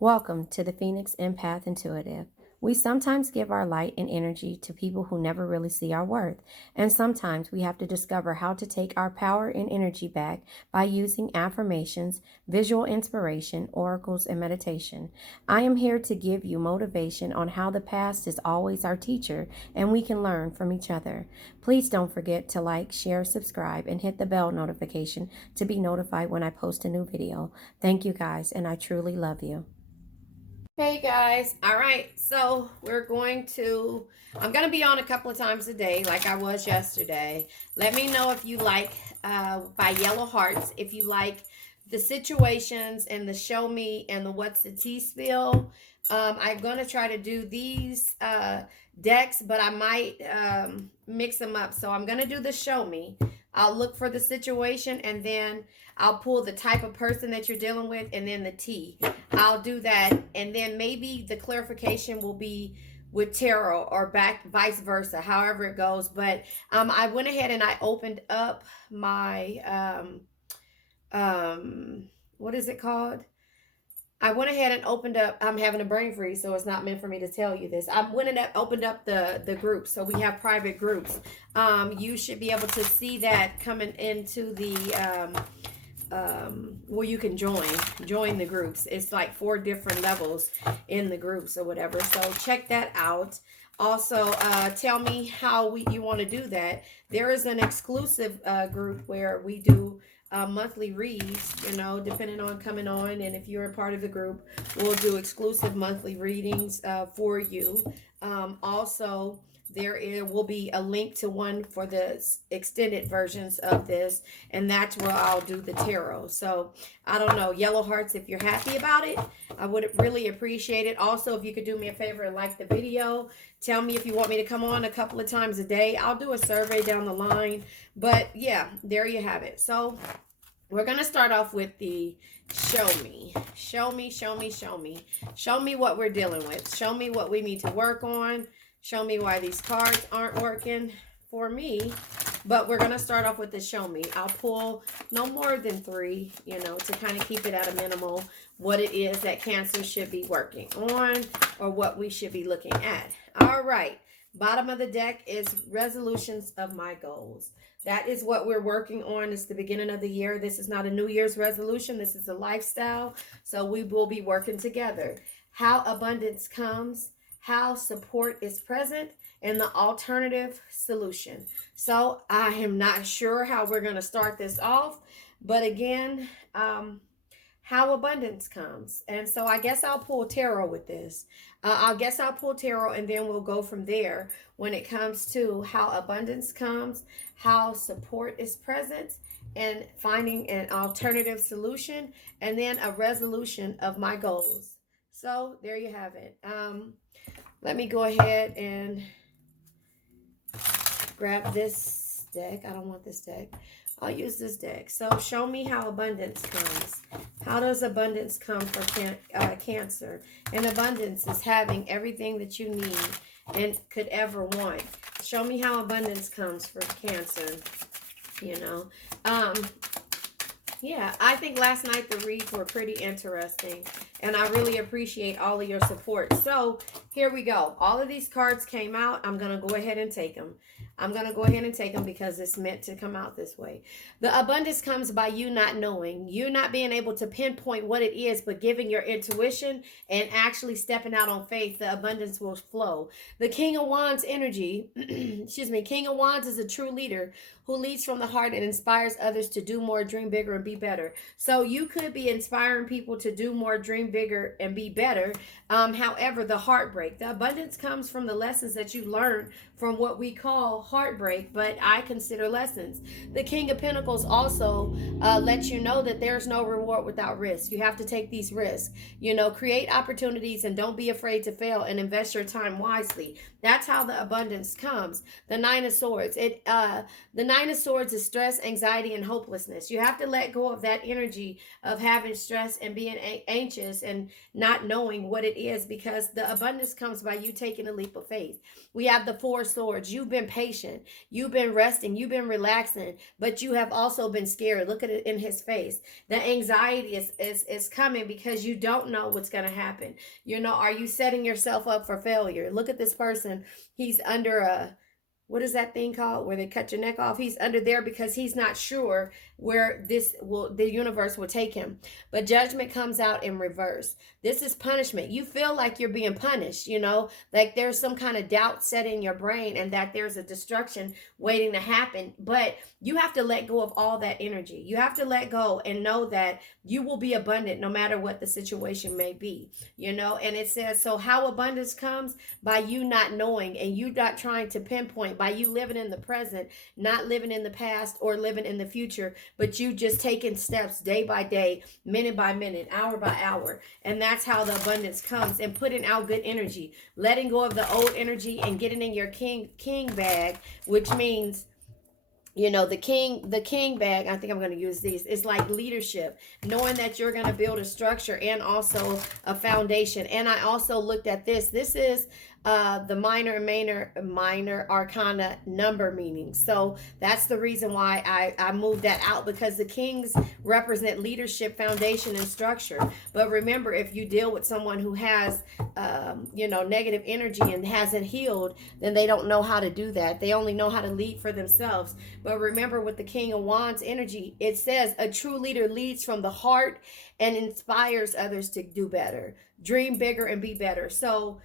Welcome to the Phoenix Empath Intuitive. We sometimes give our light and energy to people who never really see our worth, and sometimes we have to discover how to take our power and energy back by using affirmations, visual inspiration, oracles, and meditation. I am here to give you motivation on how the past is always our teacher and we can learn from each other. Please don't forget to like, share, subscribe, and hit the bell notification to be notified when I post a new video. Thank you guys, and I truly love you. Hey guys, all right, so I'm going to be on a couple of times a day like I was yesterday. Let me know if you like, by Yellow Hearts, if you like the situations and the show me and the what's the tea spill. I'm going to try to do these decks, but I might mix them up. So I'm going to do the show me. I'll look for the situation and then I'll pull the type of person that you're dealing with and then the tea. I'll do that, and then maybe the clarification will be with tarot or back vice versa, however it goes. But I went ahead and I opened up my what is it called? I went ahead and opened up. I'm having a brain freeze, so it's not meant for me to tell you this. I went and opened up the groups, so we have private groups. You should be able to see that coming into the where you can join the groups. It's like 4 different levels in the groups or whatever. So check that out. Also, tell me how you want to do that. There is an exclusive group where we do monthly reads, depending on coming on. And if you're a part of the group, we'll do exclusive monthly readings for you. Also, there will be a link to one for the extended versions of this, and that's where I'll do the tarot. So I don't know, Yellow Hearts, if you're happy about it, I would really appreciate it. Also, if you could do me a favor and like the video, tell me if you want me to come on a couple of times a day. I'll do a survey down the line. But yeah, there you have it. So we're going to start off with the show me. Show me, show me, show me. Show me what we're dealing with. Show me what we need to work on. Show me why these cards aren't working for me. But we're going to start off with the show me. I'll pull no more than 3, to kind of keep it at a minimal, what it is that Cancer should be working on or what we should be looking at. All right. Bottom of the deck is resolutions of my goals. That is what we're working on. It's the beginning of the year. This is not a New Year's resolution. This is a lifestyle. So we will be working together. How abundance comes, how support is present, and the alternative solution. So I am not sure how we're going to start this off. But again, how abundance comes. And so I guess I'll pull tarot with this. I'll pull tarot, and then we'll go from there when it comes to how abundance comes, how support is present, and finding an alternative solution, and then a resolution of my goals. So there you have it. Let me go ahead and grab this deck. I don't want this deck. I'll use this deck. So show me how abundance comes. How does abundance come for Cancer? And abundance is having everything that you need and could ever want. Show me how abundance comes for Cancer. Yeah, I think last night the reads were pretty interesting, and I really appreciate all of your support. So here we go. All of these cards came out. I'm going to go ahead and take them. Because it's meant to come out this way. The abundance comes by you not knowing, you not being able to pinpoint what it is, but giving your intuition and actually stepping out on faith. The abundance will flow. The King of Wands energy, King of Wands is a true leader who leads from the heart and inspires others to do more, dream bigger, and be better. So you could be inspiring people to do more, dream bigger, and be better. However, the heartbreak, the abundance comes from the lessons that you learn from what we call heartbreak, but I consider lessons. The King of Pentacles also lets you know that there's no reward without risk. You have to take these risks. Create opportunities and don't be afraid to fail, and invest your time wisely. That's how the abundance comes. The Nine of Swords. The Nine of Swords is stress, anxiety, and hopelessness. You have to let go of that energy of having stress and being anxious and not knowing what it is, because the abundance comes by you taking a leap of faith. We have the Four Swords. You've been patient foundation. You've been resting, you've been relaxing, but you have also been scared. Look at it in his face. The anxiety is coming because you don't know what's going to happen. You know, are you setting yourself up for failure? Look at this person. He's under a, what is that thing called where they cut your neck off? He's under there because he's not sure where the universe will take him. But judgment comes out in reverse. This is punishment. You feel like you're being punished, you know, like there's some kind of doubt set in your brain and that there's a destruction waiting to happen. But you have to let go of all that energy. You have to let go and know that you will be abundant no matter what the situation may be, you know. And it says, so how abundance comes? By you not knowing and you not trying to pinpoint, by you living in the present, not living in the past or living in the future, but you just taking steps day by day, minute by minute, hour by hour. And that's how the abundance comes, and putting out good energy, letting go of the old energy and getting in your king bag, which means, you know, the king bag, I think I'm going to use these, is like leadership, knowing that you're going to build a structure and also a foundation. And I also looked at this is the minor and minor arcana number meaning. So that's the reason why I moved that out, because the kings represent leadership, foundation, and structure. But remember, if you deal with someone who has you know, negative energy and hasn't healed, then they don't know how to do that. They only know how to lead for themselves. But remember, with the King of Wands energy, it says a true leader leads from the heart and inspires others to do better, dream bigger, and be better. So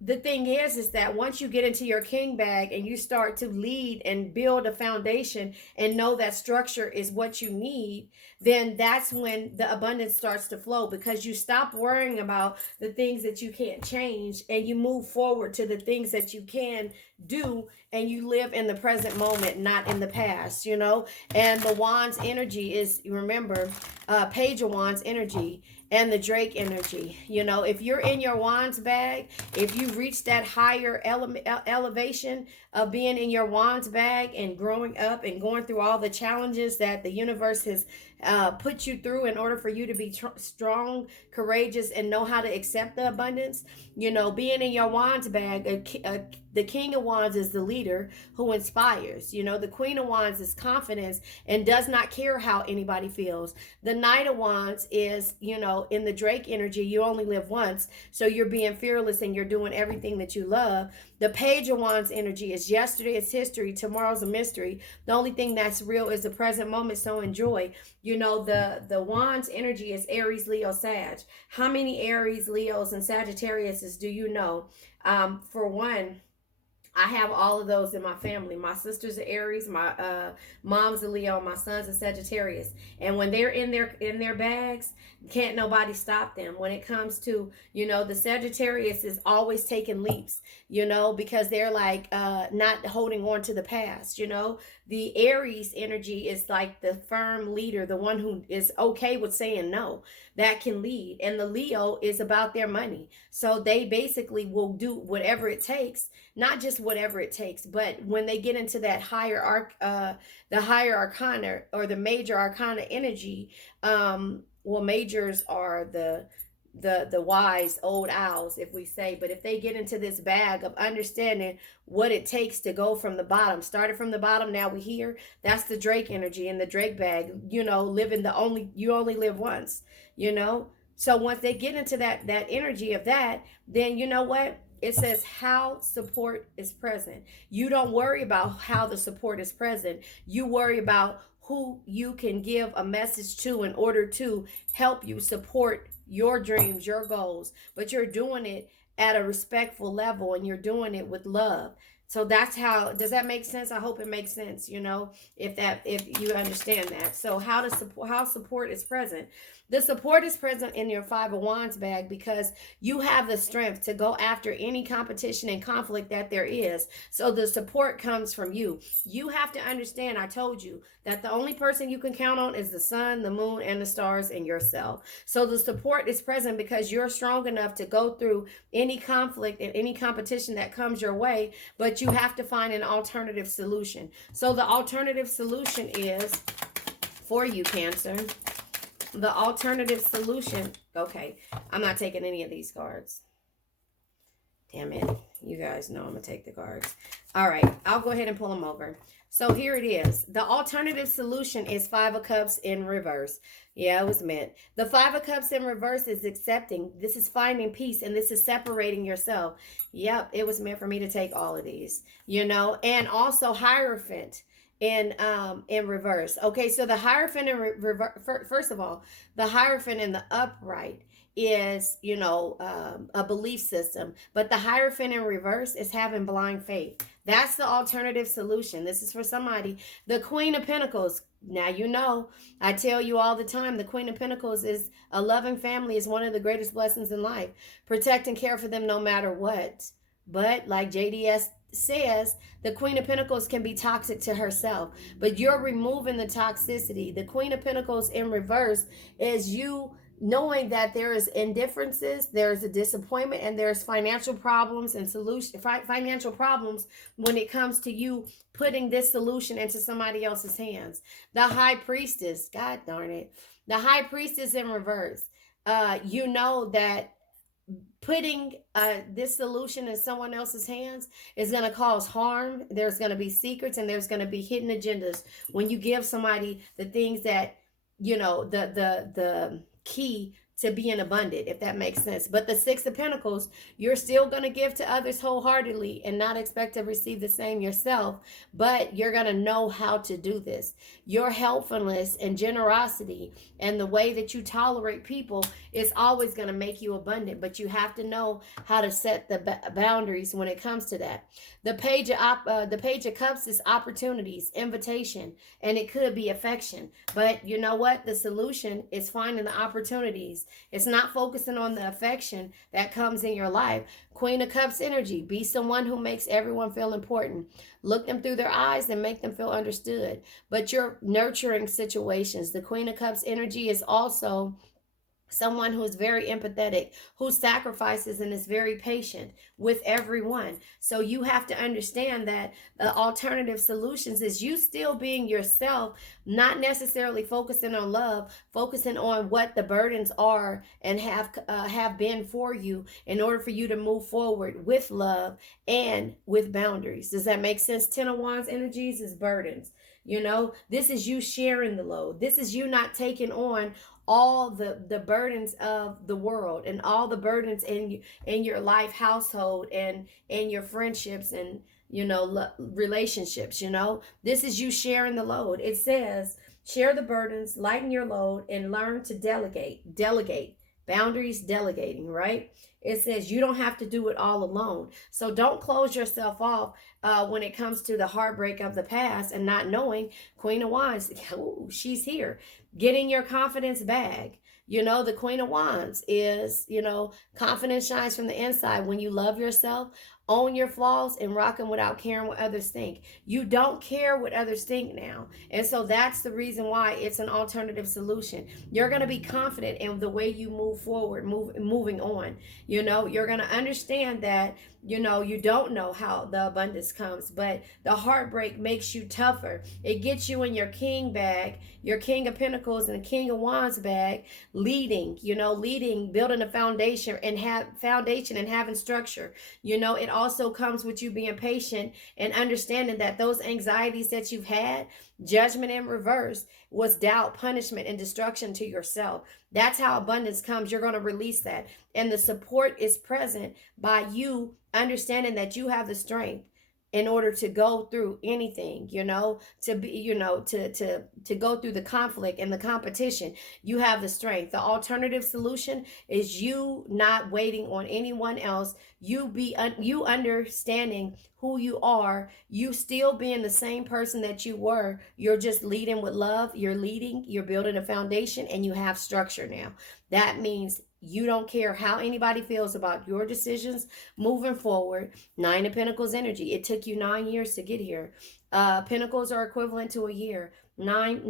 the thing is that once you get into your king bag and you start to lead and build a foundation and know that structure is what you need, then that's when the abundance starts to flow, because you stop worrying about the things that you can't change and you move forward to the things that you can do, and you live in the present moment, not in the past, you know. And the Wands energy is, remember, Page of Wands energy and the Drake energy. You know, if you're in your Wands bag, if you reach that higher elevation of being in your Wands bag and growing up and going through all the challenges that the universe has put you through in order for you to be strong, courageous, and know how to accept the abundance, you know, being in your Wands bag, the King of Wands is the leader who inspires. You know, the Queen of Wands is confidence and does not care how anybody feels. The Knight of Wands is, you know, in the Drake energy, you only live once, so you're being fearless and you're doing everything that you love. The Page of Wands energy is yesterday is history, tomorrow's a mystery. The only thing that's real is the present moment, so enjoy. You know, the Wands energy is Aries, Leo, Sag. How many Aries, Leos, and Sagittariuses do you know? For one, I have all of those in my family. My sister's are Aries, my mom's a Leo, my son's a Sagittarius. And when they're in their bags, can't nobody stop them. When it comes to, you know, the Sagittarius is always taking leaps, you know, because they're like not holding on to the past, you know. The Aries energy is like the firm leader, the one who is okay with saying no, that can lead. And the Leo is about their money. So they basically will do whatever it takes, not just whatever it takes, but when they get into that higher the higher arcana or the major arcana energy, well, majors are the wise old owls, if we say, but if they get into this bag of understanding what it takes to go from the bottom, started from the bottom, now we here, that's the Drake energy in the Drake bag, you know, you only live once, you know. So once they get into that energy of that, then you know what? It says how support is present. You don't worry about how the support is present. You worry about who you can give a message to in order to help you support your dreams, your goals. But you're doing it at a respectful level and you're doing it with love. So that's how, does that make sense? I hope it makes sense, you know, if you understand that. So how support is present. The support is present in your Five of Wands bag because you have the strength to go after any competition and conflict that there is. So the support comes from you. You have to understand, I told you, that the only person you can count on is the sun, the moon, and the stars, and yourself. So the support is present because you're strong enough to go through any conflict and any competition that comes your way, but you have to find an alternative solution. So the alternative solution is, for you, Cancer, the alternative solution, okay, I'm not taking any of these cards. Damn it. You guys know I'm going to take the cards. All right. I'll go ahead and pull them over. So here it is. The alternative solution is Five of Cups in reverse. Yeah, it was meant. The Five of Cups in reverse is accepting. This is finding peace, and this is separating yourself. Yep, it was meant for me to take all of these, you know. And also Hierophant in reverse. Okay, so the Hierophant in reverse, first of all, the Hierophant in the upright is, you know, a belief system, but the Hierophant in reverse is having blind faith. That's the alternative solution. This is for somebody. The Queen of Pentacles. Now, you know, I tell you all the time, the Queen of Pentacles is a loving family, is one of the greatest blessings in life. Protect and care for them no matter what. But like JDS says, the Queen of Pentacles can be toxic to herself, but you're removing the toxicity. The Queen of Pentacles in reverse is you knowing that there is indifferences, there's a disappointment, and there's financial problems and financial problems when it comes to you putting this solution into somebody else's hands. The High Priestess, God darn it, the High Priestess in reverse. You know that putting this solution in someone else's hands is going to cause harm. There's going to be secrets, and there's going to be hidden agendas when you give somebody the things that, you know, the key to being abundant, if that makes sense. But the Six of Pentacles, you're still going to give to others wholeheartedly and not expect to receive the same yourself, but you're going to know how to do this. Your helpfulness and generosity and the way that you tolerate people is always going to make you abundant, but you have to know how to set the boundaries when it comes to that. The Page of Cups is opportunities, invitation, and it could be affection. But you know what? The solution is finding the opportunities. It's not focusing on the affection that comes in your life. Queen of Cups energy. Be someone who makes everyone feel important. Look them through their eyes and make them feel understood. But you're nurturing situations. The Queen of Cups energy is also someone who is very empathetic, who sacrifices and is very patient with everyone. So you have to understand that the alternative solutions is you still being yourself, not necessarily focusing on love, focusing on what the burdens are and have been for you in order for you to move forward with love and with boundaries. Does that make sense? Ten of Wands energies is burdens. You know, this is you sharing the load. This is you not taking on all the burdens of the world and all the burdens in your life, household, and in your friendships and, you know, relationships. You know, this is you sharing the load. It says share the burdens, lighten your load, and learn to delegate boundaries, delegating, right? It says you don't have to do it all alone. So don't close yourself off when it comes to the heartbreak of the past and not knowing. Queen of Wands, ooh, she's here. Getting your confidence back. You know, the Queen of Wands is, you know, confidence shines from the inside when you love yourself, own your flaws, and rock them without caring what others think. You don't care what others think now. And so that's the reason why it's an alternative solution. You're going to be confident in the way you move forward, moving on. You know, you're going to understand that, you know, you don't know how the abundance comes, but the heartbreak makes you tougher. It gets you in your king bag, your King of Pentacles and the King of Wands bag, leading, building a foundation and having structure. You know, it also comes with you being patient and understanding that those anxieties that you've had, judgment in reverse, was doubt, punishment, and destruction to yourself. That's how abundance comes. You're going to release that. And the support is present by you understanding that you have the strength in order to go through anything, you know, to be, you know, to go through the conflict and the competition. You have the strength. The alternative solution is you not waiting on anyone else. You understanding who you are, you still being the same person that you were. You're just leading with love. You're leading, you're building a foundation, and you have structure now. That means you don't care how anybody feels about your decisions moving forward. Nine of Pentacles energy. It took you 9 years to get here. Pentacles are equivalent to a year. Nine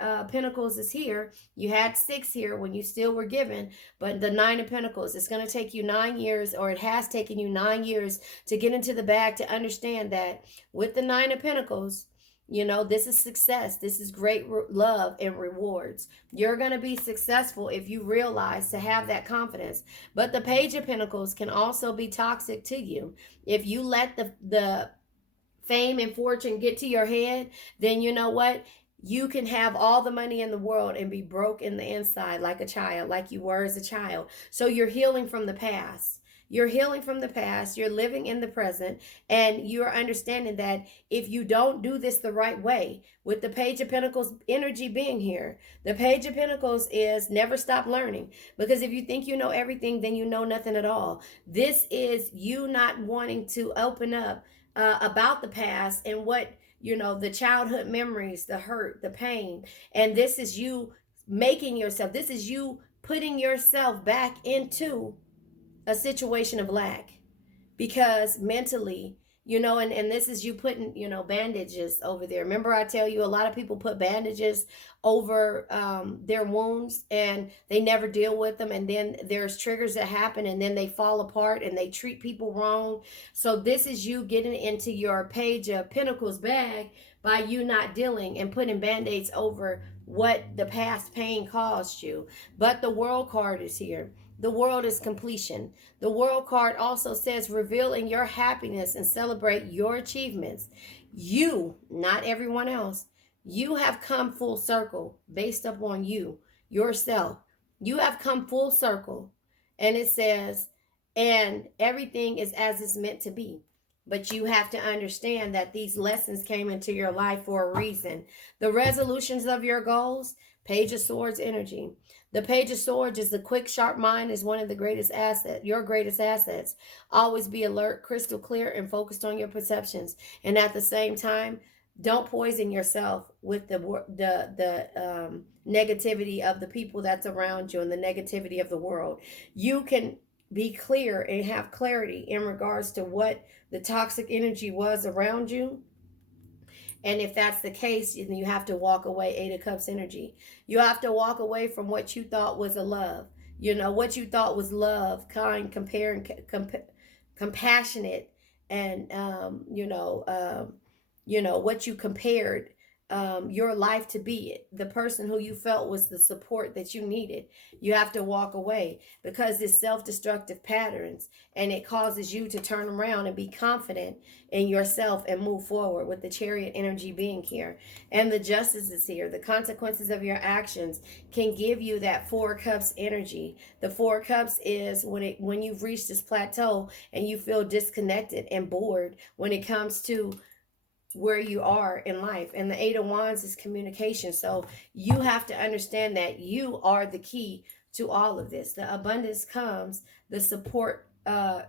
Pentacles is here. You had 6 here when you still were given, but the Nine of Pentacles, it's going to take you 9 years, or it has taken you 9 years to get into the bag to understand that with the Nine of Pentacles, You know, this is success. This is great love and rewards. You're going to be successful if you realize to have that confidence. But the Page of Pentacles can also be toxic to you. If you let the fame and fortune get to your head, then you know what? You can have all the money in the world and be broke in the inside like a child, like you were as a child. So you're healing from the past. You're healing from the past. You're living in the present. And you're understanding that if you don't do this the right way, with the Page of Pentacles energy being here, the Page of Pentacles is never stop learning. Because if you think you know everything, then you know nothing at all. This is you not wanting to open up about the past and what, you know, the childhood memories, the hurt, the pain. And this is you making yourself, this is you putting yourself back into a situation of lack, because mentally, you know, and this is you putting, you know, bandages over there. Remember, I tell you, a lot of people put bandages over their wounds and they never deal with them, and then there's triggers that happen and then they fall apart and they treat people wrong. So this is you getting into your Page of Pentacles bag by you not dealing and putting band-aids over what the past pain caused you. But the World card is here. The World is completion. The World card also says revealing your happiness and celebrate your achievements. You, not everyone else, you have come full circle based upon you, yourself. You have come full circle. And it says, and everything is as it's meant to be. But you have to understand that these lessons came into your life for a reason. The resolutions of your goals, Page of Swords energy. The Page of Swords is the quick, sharp mind is one of the greatest assets, your greatest assets. Always be alert, crystal clear, and focused on your perceptions. And at the same time, don't poison yourself with the negativity of the people that's around you and the negativity of the world. You can be clear and have clarity in regards to what the toxic energy was around you. And if that's the case, then you have to walk away. 8 of Cups energy. You have to walk away from what you thought was a love. You know, what you thought was love, kind, compassionate, and what you compared your life to be, the person who you felt was the support that you needed. You have to walk away because it's self-destructive patterns, and it causes you to turn around and be confident in yourself and move forward, with the Chariot energy being here. And the Justice is here. The consequences of your actions can give you that 4 Cups energy. The 4 Cups is when you've reached this plateau and you feel disconnected and bored when it comes to where you are in life. And the 8 of Wands is communication. So you have to understand that you are the key to all of this. The abundance comes, the support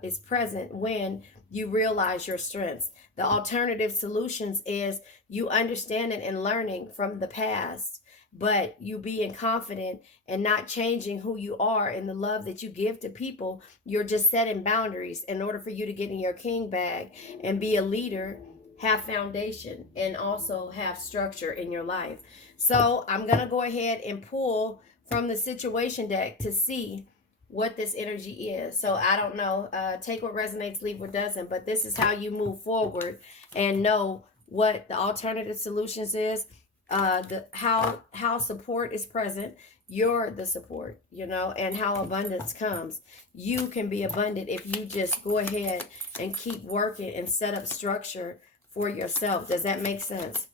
is present when you realize your strengths. The alternative solutions is you understanding and learning from the past, but you being confident and not changing who you are and the love that you give to people. You're just setting boundaries in order for you to get in your king bag and be a leader, have foundation, and also have structure in your life. So I'm going to go ahead and pull from the situation deck to see what this energy is. So I don't know, take what resonates, leave what doesn't, but this is how you move forward and know what the alternative solutions is, how support is present. You're the support, you know, and how abundance comes. You can be abundant if you just go ahead and keep working and set up structure for yourself. Does that make sense?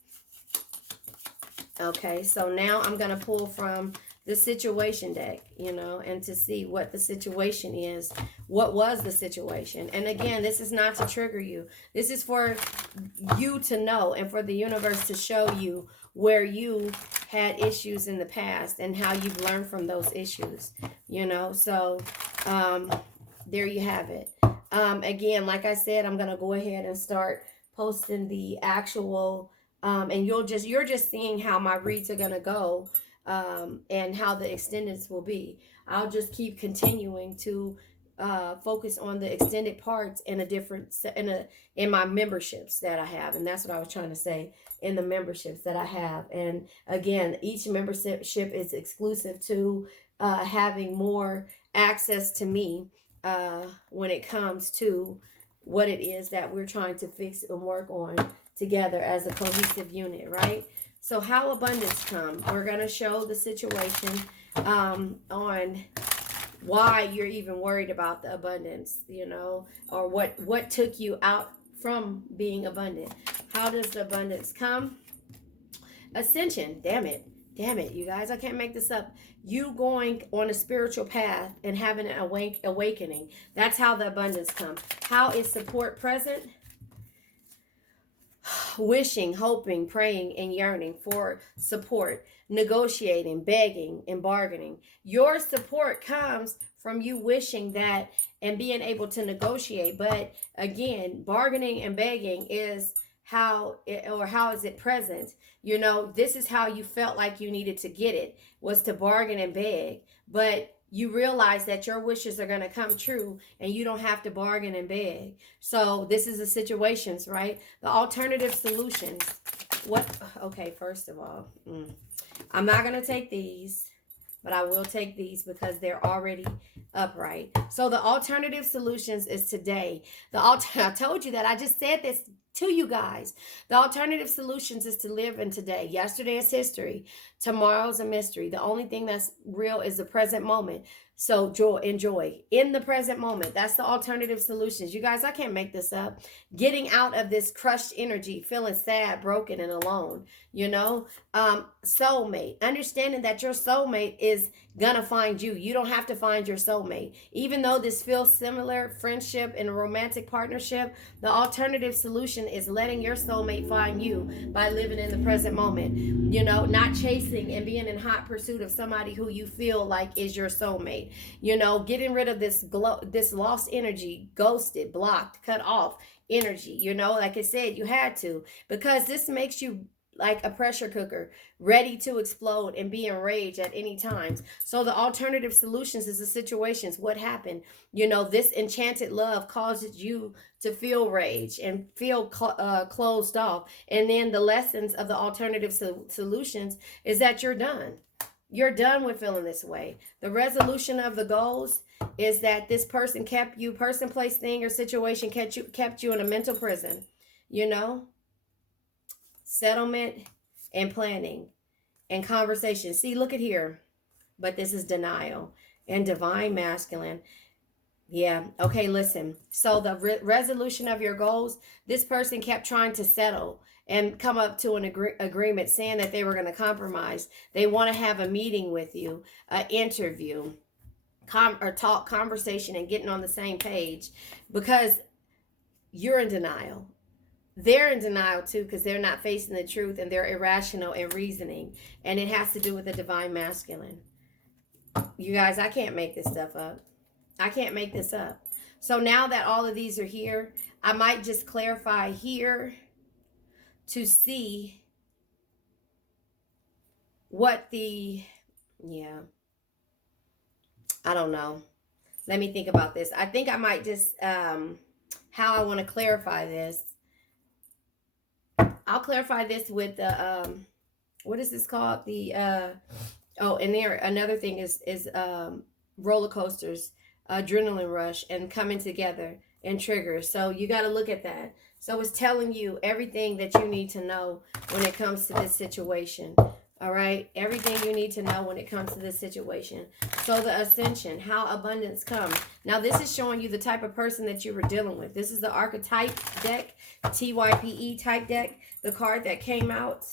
Okay, so now I'm going to pull from the situation deck, you know, and to see what the situation is. What was the situation? And again, this is not to trigger you. This is for you to know and for the universe to show you where you had issues in the past and how you've learned from those issues, you know. So there you have it. Again, like I said, I'm going to go ahead and start posting the actual and you're just seeing how my reads are going to go, and how the extendeds will be. I'll just keep continuing to focus on the extended parts in a different in my memberships that I have. And that's what I was trying to say, in the memberships that I have. And again, each membership is exclusive to having more access to me when it comes to what it is that we're trying to fix and work on together as a cohesive unit, right? So how abundance come? We're going to show the situation on why you're even worried about the abundance, you know, or what took you out from being abundant. How does the abundance come? Ascension. Damn it, you guys, I can't make this up. You going on a spiritual path and having an awakening. That's how the abundance comes. How is support present? Wishing, hoping, praying, and yearning for support, negotiating, begging, and bargaining. Your support comes from you wishing that and being able to negotiate. But again, bargaining and begging is how is it present? You know, this is how you felt like you needed to get it, was to bargain and beg. But you realize that your wishes are going to come true and you don't have to bargain and beg. So this is the situations, right? The alternative solutions. What? Okay, first of all, I'm not going to take these, but I will take these because they're already upright. So the alternative solutions is today. I told you that. I just said this to you guys. The alternative solutions is to live in today. Yesterday is history. Tomorrow's a mystery. The only thing that's real is the present moment. So enjoy in the present moment. That's the alternative solutions. You guys, I can't make this up. Getting out of this crushed energy, feeling sad, broken, and alone. You know, soulmate. Understanding that your soulmate is gonna find you. You don't have to find your soulmate. Even though this feels similar, friendship and a romantic partnership, the alternative solution is letting your soulmate find you by living in the present moment. You know, not chasing and being in hot pursuit of somebody who you feel like is your soulmate. You know, getting rid of this lost energy, ghosted, blocked, cut off energy. You know, like I said, you had to, because this makes you like a pressure cooker, ready to explode and be enraged at any time. So the alternative solutions is the situations. What happened? You know, this enchanted love causes you to feel rage and feel closed off. And then the lessons of the alternative solutions is that you're done. You're done with feeling this way. The resolution of the goals is that this person kept you, person, place, thing, or situation kept you in a mental prison. You know, settlement and planning and conversation. See, look at here. But this is denial and divine masculine. Yeah. Okay, listen. So the resolution of your goals, this person kept trying to settle and come up to an agreement, saying that they were going to compromise. They want to have a meeting with you, an interview, conversation, and getting on the same page, because you're in denial. They're in denial too, because they're not facing the truth and they're irrational in reasoning. And it has to do with the divine masculine. You guys, I can't make this stuff up. I can't make this up. So now that all of these are here, I might just clarify here to see what I don't know. Let me think about this. I think I might just, how I want to clarify this. I'll clarify this with the, what is this called? The, and there, another thing is roller coasters, adrenaline rush, and coming together and triggers. So you got to look at that. So it's telling you everything that you need to know when it comes to this situation. All right. Everything you need to know when it comes to this situation. So the ascension, how abundance comes. Now this is showing you the type of person that you were dealing with. This is the archetype deck, TYPE type deck, the card that came out.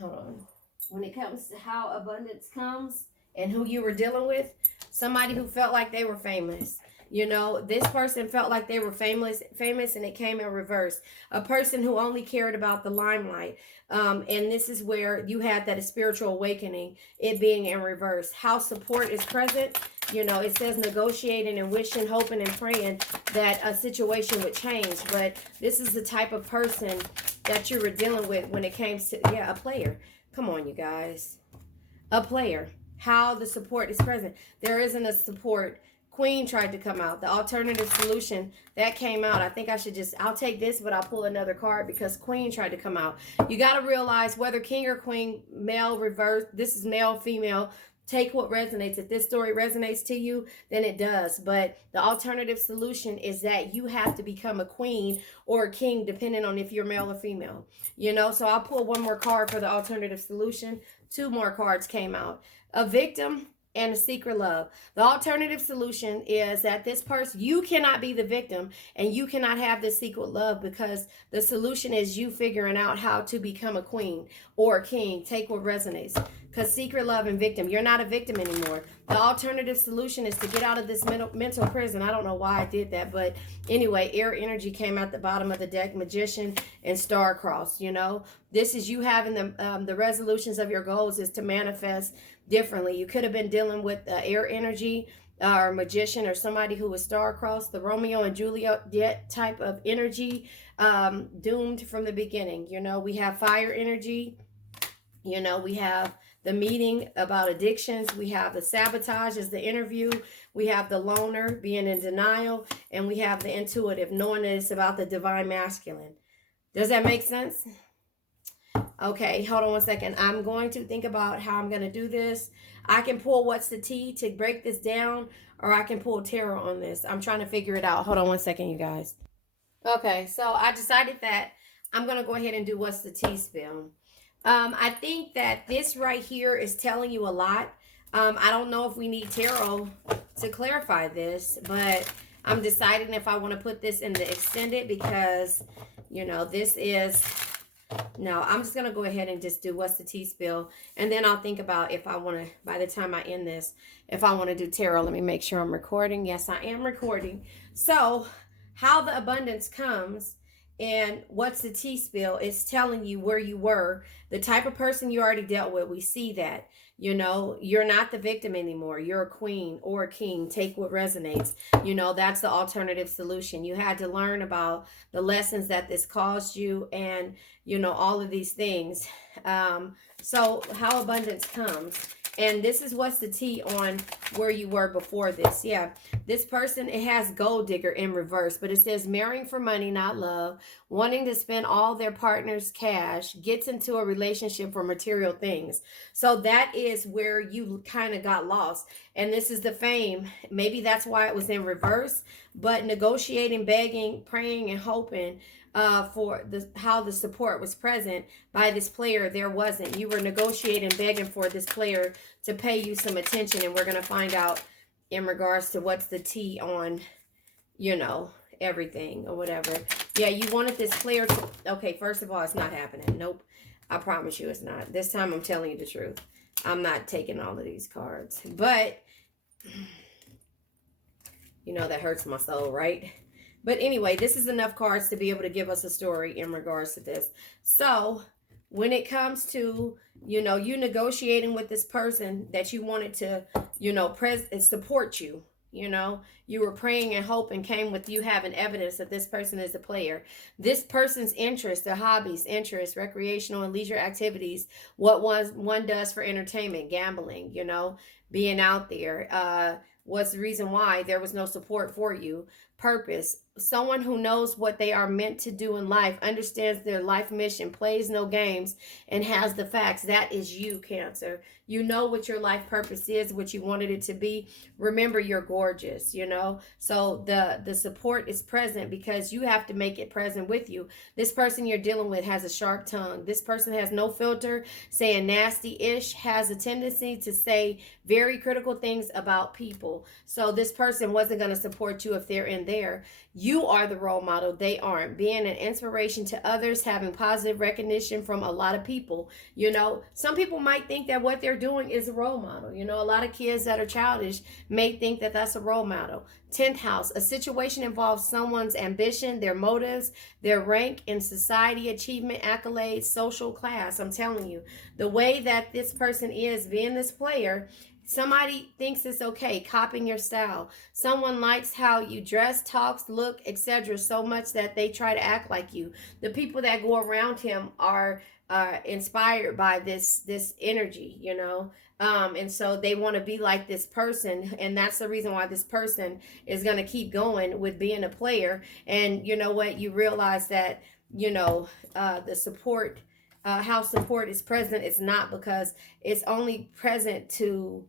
Hold on. When it comes to how abundance comes and who you were dealing with, somebody who felt like they were famous. You know, this person felt like they were famous, and it came in reverse. A person who only cared about the limelight. And this is where you had that spiritual awakening, it being in reverse. How support is present. You know, it says negotiating and wishing, hoping, and praying that a situation would change. But this is the type of person that you were dealing with when it came to, a player. Come on, you guys. A player. How the support is present. There isn't a support. Queen tried to come out. The alternative solution that came out. I think I'll take this, but I'll pull another card because Queen tried to come out. You got to realize whether king or queen, male, reverse. This is male, female, take what resonates. If this story resonates to you, then it does. But the alternative solution is that you have to become a queen or a king, depending on if you're male or female. You know, so I'll pull one more card for the alternative solution. Two more cards came out. A victim and a secret love. The alternative solution is that this person, you cannot be the victim and you cannot have this secret love, because the solution is you figuring out how to become a queen or a king. Take what resonates. Because secret love and victim, you're not a victim anymore. The alternative solution is to get out of this mental prison. I don't know why I did that, but anyway, air energy came out the bottom of the deck, magician and star cross. You know, this is you having the resolutions of your goals is to manifest differently. You could have been dealing with air energy or magician or somebody who was star-crossed, the Romeo and Juliet type of energy, doomed from the beginning. You know, we have fire energy. You know, we have the meeting about addictions. We have the sabotage as the interview. We have the loner being in denial. And we have the intuitive, knowing that it's about the divine masculine. Does that make sense? Okay, hold on one second. I'm going to think about how I'm going to do this. I can pull what's the tea to break this down, or I can pull tarot on this. I'm trying to figure it out. Hold on one second, you guys. Okay, so I decided that I'm going to go ahead and do what's the tea spell. I think that this right here is telling you a lot. I don't know if we need tarot to clarify this, but I'm deciding if I want to put this in the extended, because, you know, this is... No, I'm just going to go ahead and just do what's the tea spill. And then I'll think about if I want to, by the time I end this, if I want to do tarot. Let me make sure I'm recording. Yes, I am recording. So how the abundance comes and what's the tea spill is telling you where you were, the type of person you already dealt with. We see that. You know, you're not the victim anymore. You're a queen or a king. Take what resonates. You know, that's the alternative solution. You had to learn about the lessons that this caused you and, you know, all of these things. So how abundance comes. And this is what's the tea on where you were before this. Yeah, this person, it has gold digger in reverse, but it says marrying for money, not love, wanting to spend all their partner's cash, gets into a relationship for material things. So that is where you kind of got lost. And this is the fame. Maybe that's why it was in reverse, but negotiating, begging, praying, and hoping for how the support was present by this player, there wasn't. You were negotiating, begging for this player to pay you some attention, and we're going to find out in regards to what's the tea on, you know, everything or whatever. Yeah, you wanted this player to... Okay, first of all, it's not happening. Nope. I promise you it's not. This time I'm telling you the truth. I'm not taking all of these cards. But, you know, that hurts my soul, right? But anyway, this is enough cards to be able to give us a story in regards to this. So when it comes to, you know, you negotiating with this person that you wanted to, you know, support you, you know, you were praying and hoping came with you having evidence that this person is a player. This person's interests, their hobbies, interests, recreational and leisure activities, what one does for entertainment, gambling, you know, being out there, was the reason why there was no support for you. Purpose. Someone who knows what they are meant to do in life, understands their life mission, plays no games, and has the facts. That is you, Cancer. You know what your life purpose is, what you wanted it to be. Remember, you're gorgeous, you know. So the support is present because you have to make it present with you. This person you're dealing with has a sharp tongue. This person has no filter, saying nasty-ish, has a tendency to say very critical things about people. So this person wasn't going to support you if they're in there. You are the role model. They aren't. Being an inspiration to others, having positive recognition from a lot of people. You know, some people might think that what they're doing is a role model. You know, a lot of kids that are childish may think that that's a role model. 10th house, a situation involves someone's ambition, their motives, their rank in society, achievement, accolades, social class. I'm telling you, the way that this person is being this player, somebody thinks it's okay, copying your style. Someone likes how you dress, talks, look, etc. so much that they try to act like you. The people that go around him are inspired by this energy, you know. And so they want to be like this person, and that's the reason why this person is going to keep going with being a player. And you know what? You realize that, you know, the support, how support is present, it's not because it's only present to,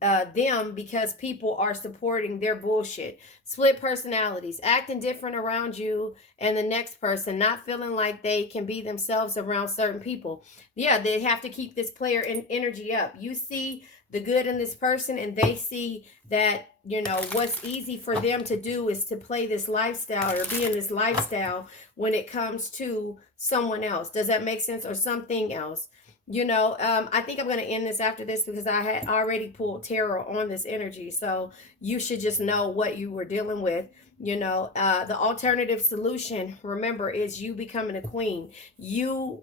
them because people are supporting their bullshit. Split personalities, acting different around you and the next person, not feeling like they can be themselves around certain people. Yeah, they have to keep this player in energy up. You see the good in this person, and they see that, you know, what's easy for them to do is to play this lifestyle or be in this lifestyle when it comes to someone else. Does that make sense? Or something else? You know, I think I'm going to end this after this because I had already pulled tarot on this energy. So you should just know what you were dealing with. You know, the alternative solution, remember, is you becoming a queen. You,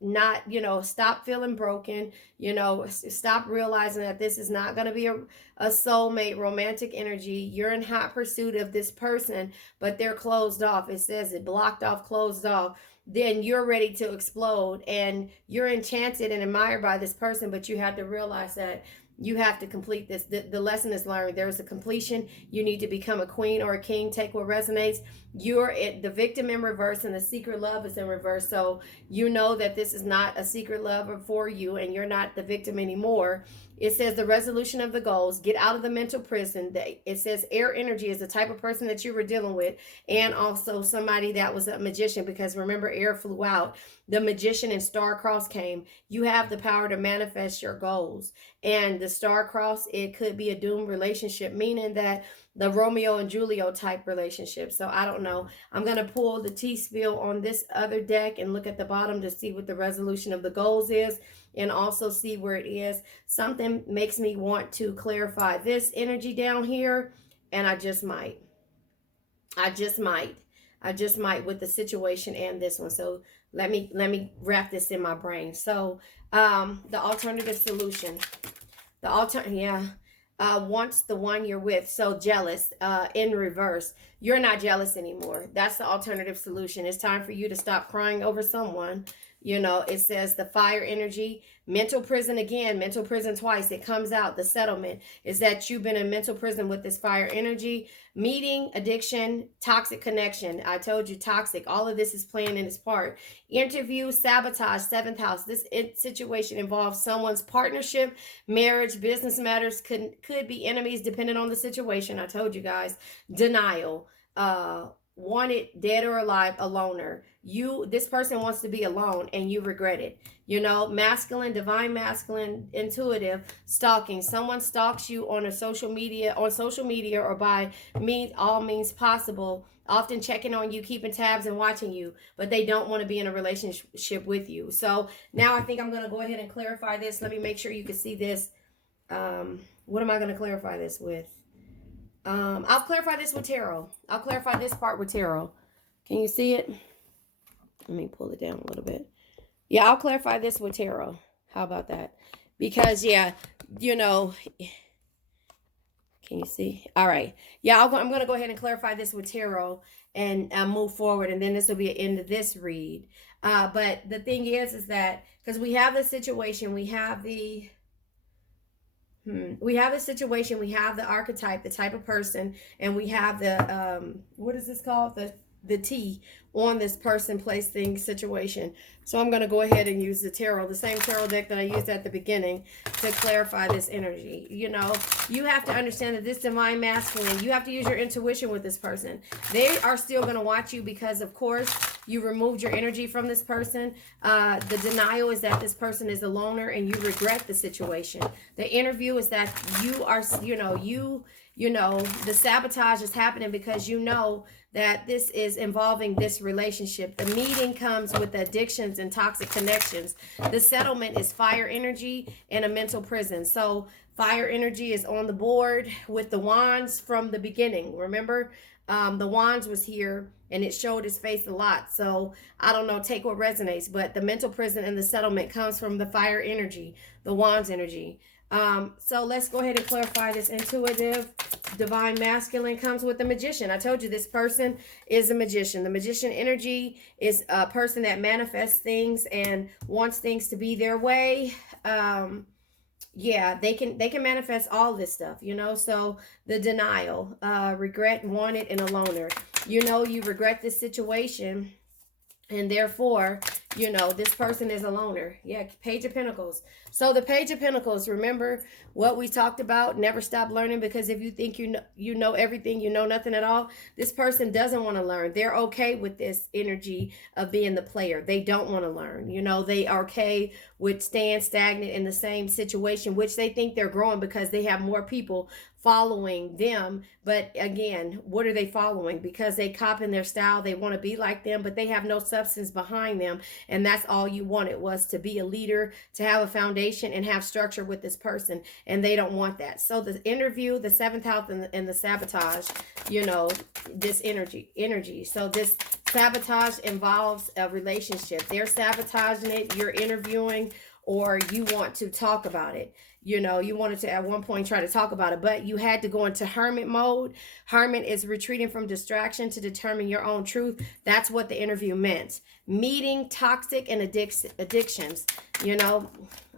not, you know, stop feeling broken. You know, stop realizing that this is not going to be a soulmate romantic energy. You're in hot pursuit of this person, but they're closed off. It says it, blocked off, closed off. Then you're ready to explode, and you're enchanted and admired by this person, but you have to realize that you have to complete this. The lesson is learned. There is a completion. You need to become a queen or a king. Take what resonates. You're the victim in reverse, and the secret love is in reverse. So you know that this is not a secret love for you, and you're not the victim anymore. It says the resolution of the goals, get out of the mental prison. It says air energy is the type of person that you were dealing with, and also somebody that was a magician, because remember, air flew out. The magician and star cross came. You have the power to manifest your goals. And the star cross, it could be a doomed relationship, meaning that the Romeo and Julio type relationship. So I don't know. I'm going to pull the T-spill on this other deck and look at the bottom to see what the resolution of the goals is, and also see where it is. Something makes me want to clarify this energy down here, and I just might with the situation and this one. So let me wrap this in my brain. So the alternative solution, wants the one you're with. So jealous, in reverse. You're not jealous anymore. That's the alternative solution. It's time for you to stop crying over someone. You know, it says the fire energy, mental prison again, mental prison twice. It comes out. The settlement is that you've been in mental prison with this fire energy. Meeting, addiction, toxic connection. I told you toxic. All of this is playing in its part. Interview, sabotage, seventh house. This situation involves someone's partnership, marriage, business matters, could be enemies depending on the situation. I told you guys. Denial. Wanted, dead or alive, a loner. This person wants to be alone and you regret it. You know, masculine, divine masculine, intuitive, stalking. Someone stalks you on social media or by all means possible, often checking on you, keeping tabs and watching you, but they don't want to be in a relationship with you. So now I think I'm going to go ahead and clarify this. Let me make sure you can see this. What am I going to clarify this with? I'll clarify this with tarot. I'll clarify this part with tarot. Can you see it? Let me pull it down a little bit. Yeah, I'll clarify this with tarot. How about that? Because, yeah, you know, can you see? All right. Yeah, I'm going to go ahead and clarify this with tarot and move forward. And then this will be an end of this read. But the thing is that because we have the situation, we have the situation, we have the archetype, the type of person, and we have the, what is this called? The T on this person, place, thing, situation. So I'm going to go ahead and use the tarot, the same tarot deck that I used at the beginning, to clarify this energy. You know, you have to understand that this divine masculine, you have to use your intuition with this person. They are still going to watch you because, of course, you removed your energy from this person. The denial is that this person is a loner and you regret the situation. The interview is that you are, the sabotage is happening because you know that this is involving this relationship. The meeting comes with addictions and toxic connections. The settlement is fire energy and a mental prison. So fire energy is on the board with the wands from the beginning. Remember, the wands was here and it showed his face a lot. So I don't know, take what resonates. But the mental prison and the settlement comes from the fire energy, the wands energy. So let's go ahead and clarify this. Intuitive, divine masculine comes with the magician. I told you this person is a magician. The magician energy is a person that manifests things and wants things to be their way. Yeah, they can manifest all this stuff, you know. So the denial, regret, wanted, and a loner. You know, you regret this situation, and therefore You know, this person is a loner. Yeah, Page of Pentacles. So the Page of Pentacles, remember what we talked about? Never stop learning, because if you think you know everything, you know nothing at all. This person doesn't want to learn. They're okay with this energy of being the player. They don't want to learn. You know, they are okay with staying stagnant in the same situation, which they think they're growing because they have more people following them. But again, what are they following? Because they copying their style, they want to be like them, but they have no substance behind them. And that's all you wanted, was to be a leader, to have a foundation and have structure with this person, and they don't want that. So the interview, the seventh house, and the sabotage, you know, this energy. So this sabotage involves a relationship. They're sabotaging it, you're interviewing, or you want to talk about it. You know, you wanted to at one point try to talk about it, but you had to go into hermit mode. Hermit is retreating from distraction to determine your own truth. That's what the interview meant. Meeting toxic and addictions, you know,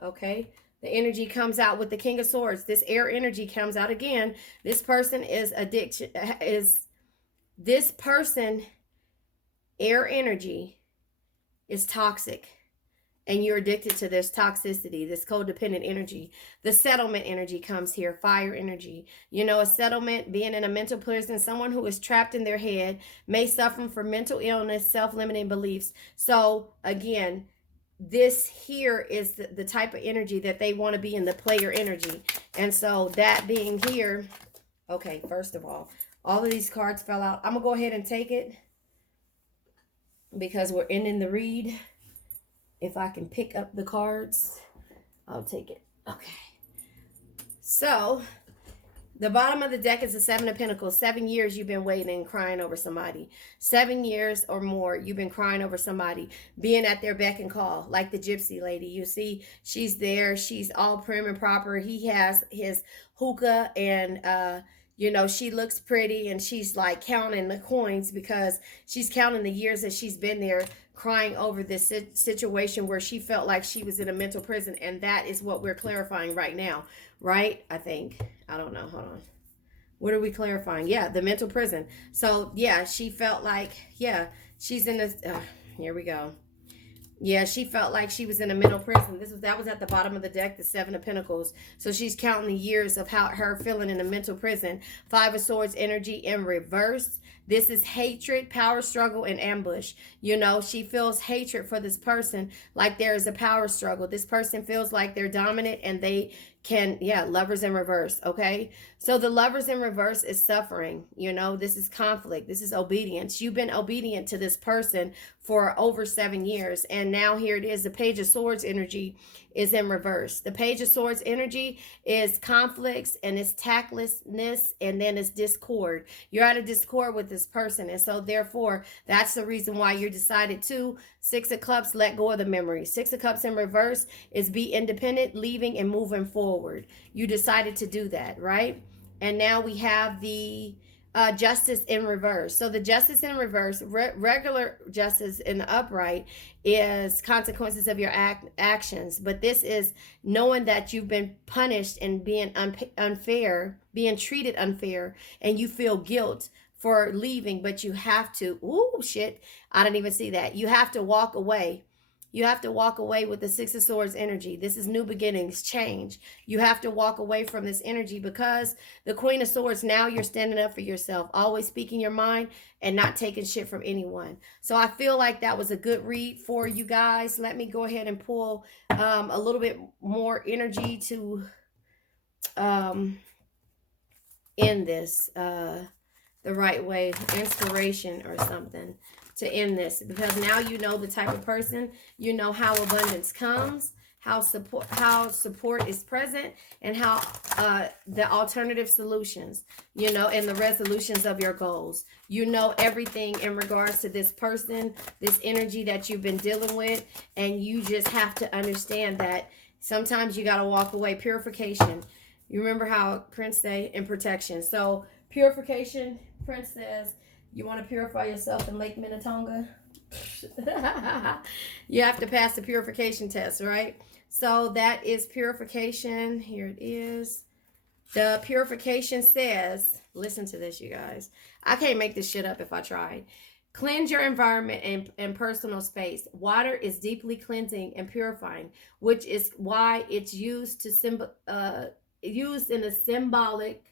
okay. The energy comes out with the King of Swords. This air energy comes out again. This person is air energy is toxic. And you're addicted to this toxicity, this codependent energy. The settlement energy comes here, fire energy. You know, a settlement, being in a mental prison, someone who is trapped in their head, may suffer from mental illness, self-limiting beliefs. So again, this here is the type of energy that they want to be in, the player energy. And so that being here, okay, first of all of these cards fell out. I'm going to go ahead and take it because we're ending the read. If I can pick up the cards, I'll take it. Okay. So, the bottom of the deck is the Seven of Pentacles. 7 years you've been waiting and crying over somebody. 7 years or more you've been crying over somebody, being at their beck and call, like the gypsy lady. You see, she's there. She's all prim and proper. He has his hookah and, you know, she looks pretty, and she's like counting the coins because she's counting the years that she's been there, crying over this situation where she felt like she was in a mental prison. And that is what we're clarifying right now, right? I think. I don't know. Hold on. What are we clarifying? Yeah, the mental prison. So, yeah, she felt like, yeah, she's in this. Here we go. Yeah, she felt like she was in a mental prison. That was at the bottom of the deck, the Seven of Pentacles. So she's counting the years of how her feeling in a mental prison. Five of Swords energy in reverse. This is hatred, power struggle, and ambush. You know, she feels hatred for this person, like there is a power struggle. This person feels like they're dominant and they can, yeah, Lovers in reverse, okay? So the Lovers in reverse is suffering. You know, this is conflict. This is obedience. You've been obedient to this person for over 7 years. And now here it is. The Page of Swords energy is in reverse. The Page of Swords energy is conflicts, and it's tactlessness, and then it's discord. You're at a discord with this person. And so therefore, that's the reason why you decided to. Six of Cups, let go of the memories. Six of Cups in reverse is be independent, leaving and moving forward. You decided to do that, right? And now we have the Justice in reverse. So the Justice in reverse, regular justice in the upright, is consequences of your actions. But this is knowing that you've been punished and being unfair, being treated unfair, and you feel guilt for leaving, but you have to, ooh, shit, I didn't even see that. You have to walk away. You have to walk away with the Six of Swords energy. This is new beginnings, change. You have to walk away from this energy because the Queen of Swords, now you're standing up for yourself, always speaking your mind and not taking shit from anyone. So I feel like that was a good read for you guys. Let me go ahead and pull a little bit more energy to end this the right way, inspiration or something to end this, because now you know the type of person, you know how abundance comes, how support is present, and how the alternative solutions, you know, and the resolutions of your goals. You know everything in regards to this person, this energy that you've been dealing with, and you just have to understand that sometimes you got to walk away. Purification. You remember how Prince say in protection. So purification, Prince says, you want to purify yourself in Lake Minnetonka? You have to pass the purification test, right? So that is purification. Here it is. The purification says, listen to this, you guys. I can't make this shit up if I tried. Cleanse your environment and personal space. Water is deeply cleansing and purifying, which is why it's used to used in a symbolic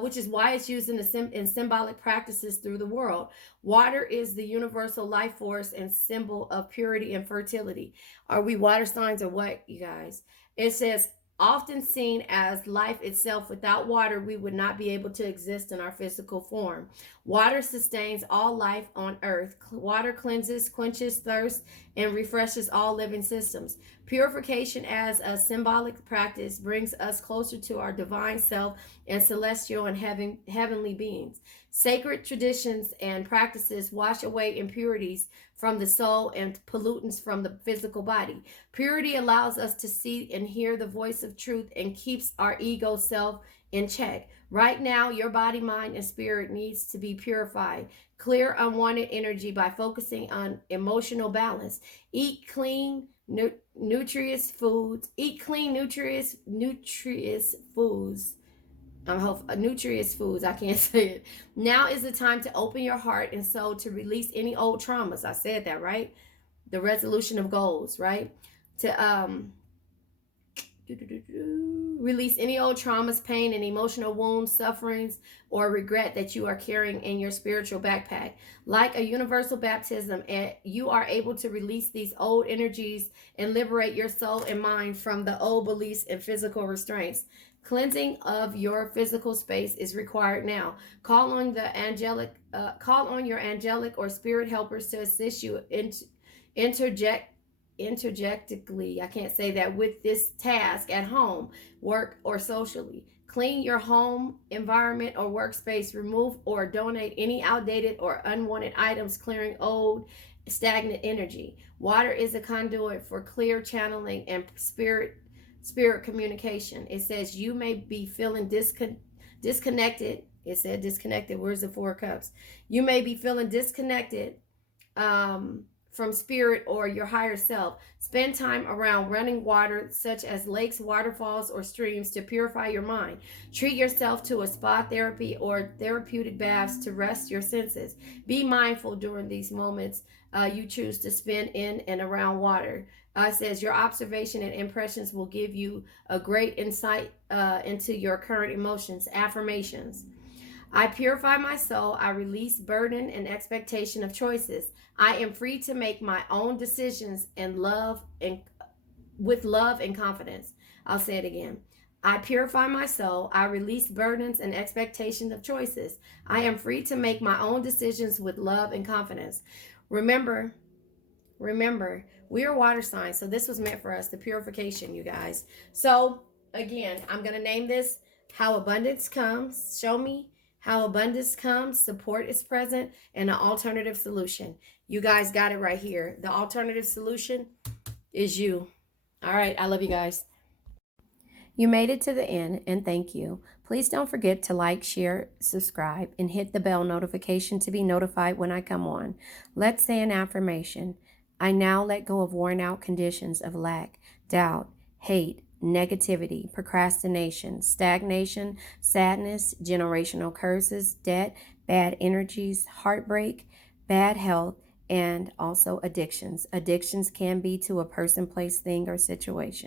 which is why it's used in, in symbolic practices through the world. Water is the universal life force and symbol of purity and fertility. Are we water signs or what, you guys? It says, often seen as life itself. Without water, we would not be able to exist in our physical form. Water sustains all life on earth. Water cleanses, quenches thirst, and refreshes all living systems. Purification as a symbolic practice brings us closer to our divine self and celestial and heavenly beings. Sacred traditions and practices wash away impurities from the soul and pollutants from the physical body. Purity allows us to see and hear the voice of truth and keeps our ego self in check. Right now, your body, mind, and spirit needs to be purified. Clear unwanted energy by focusing on emotional balance. Eat clean, nutritious foods. Eat clean, nutritious foods. Nutritious foods. I can't say it. Now is the time to open your heart and soul to release any old traumas. I said that, right? The resolution of goals, right? To release any old traumas, pain, and emotional wounds, sufferings, or regret that you are carrying in your spiritual backpack. Like a universal baptism, and you are able to release these old energies and liberate your soul and mind from the old beliefs and physical restraints. Cleansing of your physical space is required now. Call on your angelic or spirit helpers to assist you interjectically, I can't say that, with this task at home, work, or socially. Clean your home, environment, or workspace. Remove or donate any outdated or unwanted items, clearing old, stagnant energy. Water is a conduit for clear channeling and spirit communication. It says you may be feeling disconnected. It said disconnected. Where's the 4 cups? You may be feeling disconnected from spirit or your higher self. Spend time around running water, such as lakes, waterfalls, or streams, to purify your mind. Treat yourself to a spa therapy or therapeutic baths to rest your senses. Be mindful during these moments you choose to spend in and around water. Says your observation and impressions will give you a great insight into your current emotions. Affirmations. I purify my soul. I release burden and expectation of choices. I am free to make my own decisions and with love and confidence. I'll say it again. I purify my soul. I release burdens and expectations of choices. I am free to make my own decisions with love and confidence. Remember, we are water signs, so this was meant for us, the purification, you guys. So again, I'm going to name this How Abundance Comes. Show me how abundance comes, support is present, and an alternative solution. You guys got it right here. The alternative solution is you. All right, I love you guys. You made it to the end, and thank you. Please don't forget to like, share, subscribe, and hit the bell notification to be notified when I come on. Let's say an affirmation. I now let go of worn out conditions of lack, doubt, hate, negativity, procrastination, stagnation, sadness, generational curses, debt, bad energies, heartbreak, bad health, and also addictions. Addictions can be to a person, place, thing, or situation.